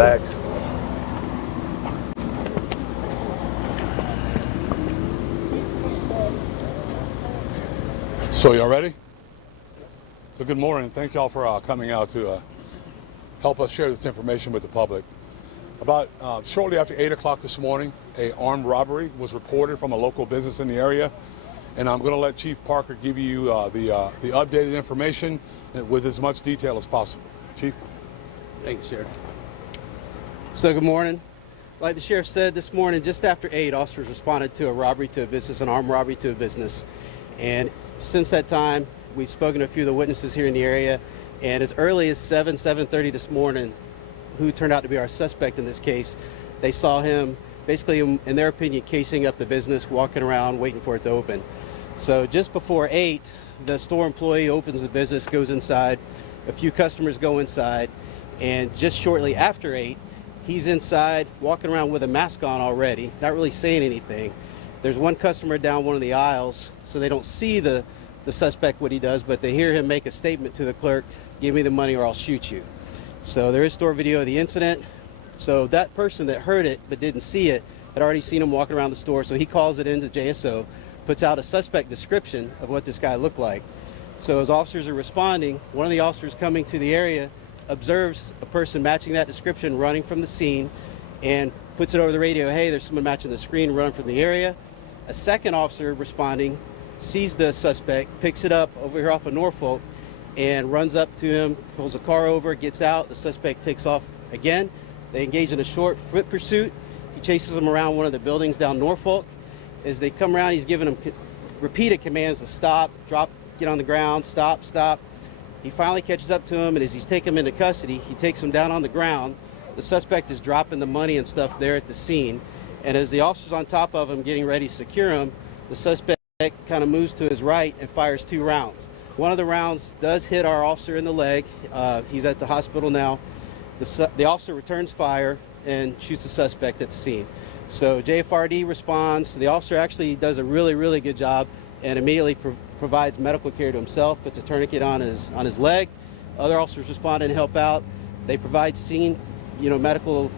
bags. So y'all ready? So good morning. Thank y'all for coming out to help us share this information with the public. About shortly after 8 o'clock this morning, an armed robbery was reported from a local business in the area. And I'm going to let Chief Parker give you the updated information with as much detail as possible. Chief? Thank you, Sheriff. So good morning. Like the Sheriff said, this morning, just after 8, officers responded to a robbery to a business, an armed robbery to a business. And since that time, we've spoken to a few of the witnesses here in the area. And as early as 7:30 this morning, who turned out to be our suspect in this case, they saw him basically, in their opinion, casing up the business, walking around, waiting for it to open. So just before 8, the store employee opens the business, goes inside. A few customers go inside. And just shortly after 8, he's inside, walking around with a mask on already, not really saying anything. There's one customer down one of the aisles, so they don't see the suspect what he does, but they hear him make a statement to the clerk, "Give me the money or I'll shoot you." So there is store video of the incident. So that person that heard it but didn't see it had already seen him walking around the store, so he calls it into JSO, puts out a suspect description of what this guy looked like. So as officers are responding, one of the officers coming to the area observes a person matching that description running from the scene and puts it over the radio, "Hey, there's someone matching the screen running from the area." A second officer responding sees the suspect, picks it up over here off of Norfolk, and runs up to him, pulls a car over, gets out. The suspect takes off again. They engage in a short foot pursuit. He chases them around one of the buildings down Norfolk. As they come around, he's giving them repeated commands to stop, drop, get on the ground, stop, stop. He finally catches up to him, and as he's taking him into custody, he takes him down on the ground. The suspect is dropping the money and stuff there at the scene. And as the officer's on top of him, getting ready to secure him, the suspect kind of moves to his right and fires 2 rounds. One of the rounds does hit our officer in the leg. He's at the hospital now. The officer returns fire and shoots the suspect at the scene. So JFRD responds. The officer actually does a really, really good job and immediately provides medical care to himself, puts a tourniquet on his leg. Other officers respond and help out. They provide scene, medical,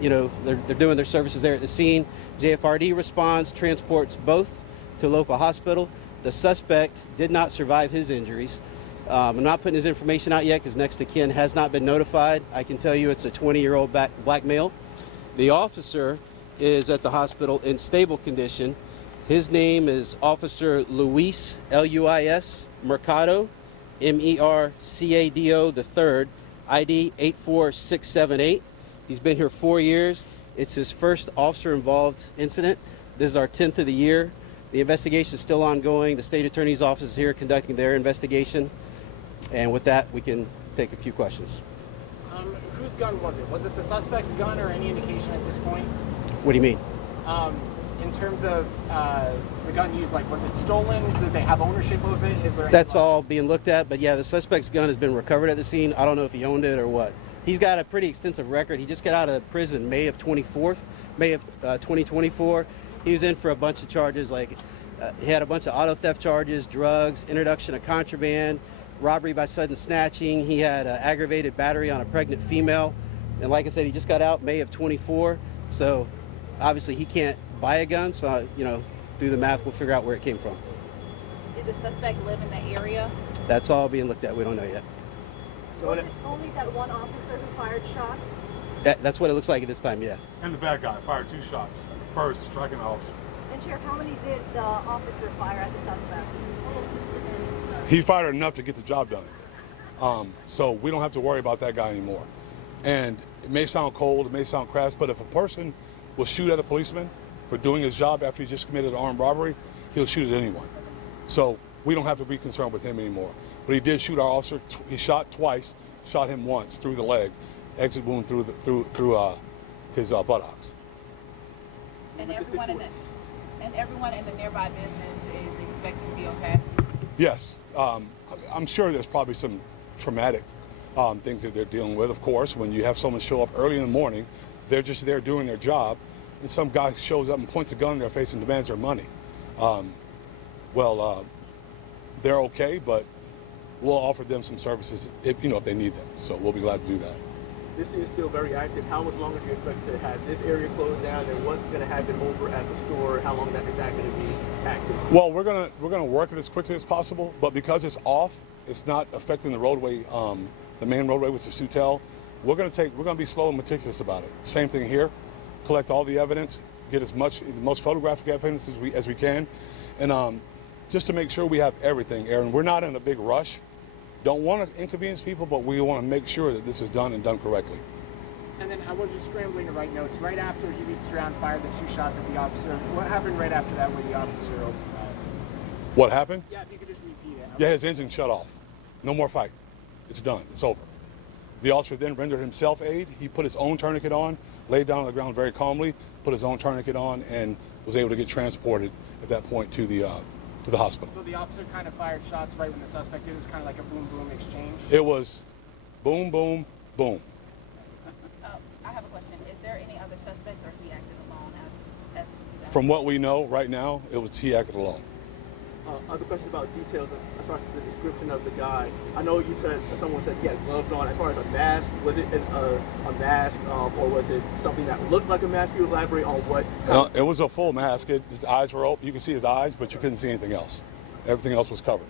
they're doing their services there at the scene. JFRD responds, transports both to a local hospital. The suspect did not survive his injuries. I'm not putting his information out yet because next of kin has not been notified. I can tell you it's a 20-year-old black male. The officer is at the hospital in stable condition. His name is Officer Luis, L-U-I-S, Mercado, M-E-R-C-A-D-O III, ID 84678. He's been here 4 years. It's his first officer-involved incident. This is our 10th of the year. The investigation is still ongoing. The state attorney's office is here conducting their investigation. And with that, we can take a few questions. Whose gun was it? Was it the suspect's gun or any indication at this point? What do you mean? In terms of the gun used, like, was it stolen? Did they have ownership of it? Is there any That's all being looked at, but yeah, the suspect's gun has been recovered at the scene. I don't know if he owned it or what. He's got a pretty extensive record. He just got out of prison May of 2024. He was in for a bunch of charges, like he had a bunch of auto theft charges, drugs, introduction of contraband, robbery by sudden snatching. He had aggravated battery on a pregnant female. And like I said, he just got out May of 24. So obviously he can't buy a gun. So, do the math, we'll figure out where it came from. Did the suspect live in the area? That's all being looked at. We don't know yet. Was it only that one officer who fired shots? That's what it looks like at this time, yeah. And the bad guy fired 2 shots. First, striking the officer. And Sheriff, how many did the officer fire at the suspect? He fired enough to get the job done. So we don't have to worry about that guy anymore. And it may sound cold, it may sound crass, but if a person will shoot at a policeman for doing his job after he just committed an armed robbery, he'll shoot at anyone. So we don't have to be concerned with him anymore. But he did shoot our officer. He shot twice, shot him once through the leg, exit wound through his buttocks. And everyone in the nearby business is expected to be okay? Yes. I'm sure there's probably some traumatic things that they're dealing with. Of course, when you have someone show up early in the morning, they're just there doing their job, and some guy shows up and points a gun in their face and demands their money. They're okay, but we'll offer them some services if they need them. So we'll be glad to do that. this is still very active. How much longer do you expect to have this area closed down, and what's going to happen over at the store? How long is that going to be active? Well, we're gonna work it as quickly as possible, but because it's off, it's not affecting the roadway, the main roadway, which is Soutel. We're gonna be slow and meticulous about it. Same thing here. Collect all the evidence, get the most photographic evidence as we can, and just to make sure we have everything, Aaron. We're not in a big rush. Don't want to inconvenience people, but we want to make sure that this is done and done correctly. And then I was just scrambling to write notes. Right after he reached around, fired the 2 shots at the officer. What happened right after that where the officer opened fire? What happened? Yeah, if you could just repeat it. Yeah, his engine shut off. No more fight. It's done. It's over. The officer then rendered himself aid. He put his own tourniquet on, laid down on the ground very calmly, put his own tourniquet on, and was able to get transported at that point to the hospital. So the officer kind of fired shots right when the suspect did. It was kind of like a boom boom exchange. It was boom, boom, boom. I have a question. Is there any other suspects, or he acted alone as From what we know right now, he acted alone. Other question about details as far as the description of the guy. I know you said someone said he had gloves on. As far as a mask, was it a mask, or was it something that looked like a mask? You elaborate on what? No, it was a full mask. His eyes were open. You could see his eyes, but you couldn't see anything else. Everything else was covered.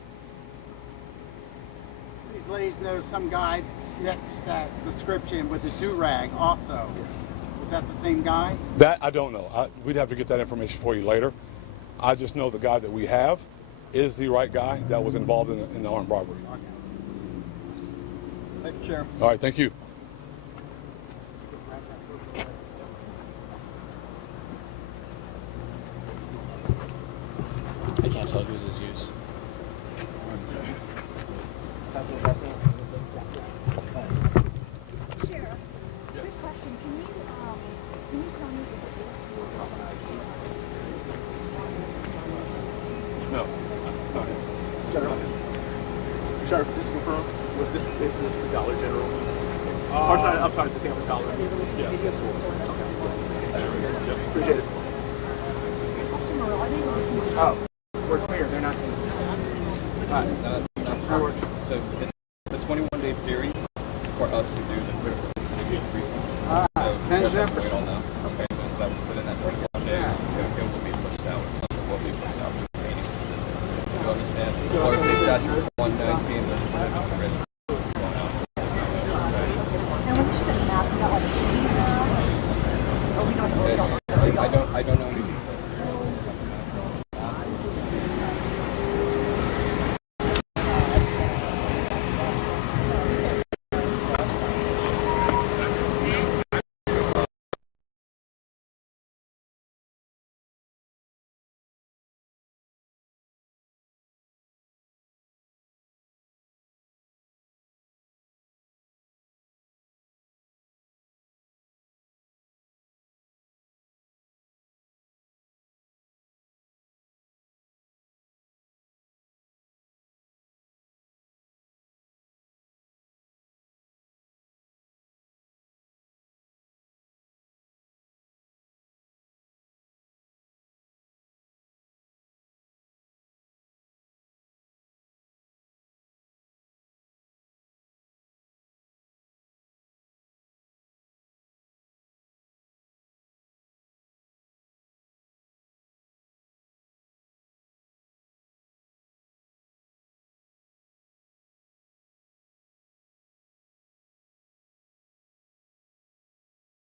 These ladies know some guy next that description with the do-rag also. Was that the same guy? That I don't know. We'd have to get that information for you later. I just know the guy that we have is the right guy that was involved in the armed robbery. Thank you, Sheriff. All right, thank you. I can't tell whose is used. Sheriff, quick question. Can you tell me if it is No. Sheriff, just to confirm, was this business for Dollar General? I'm sorry, the Family Dollar. Yes. Appreciate it. Oh, we're clear. They're not. So it's a 21-day period for us to do the critical incident briefing. So Ken we'll Jefferson. wait on that. Okay, so it's that within that 21 days, it will be pushed out. Some will be pushed out pertaining to this incident. You understand? Florida State statute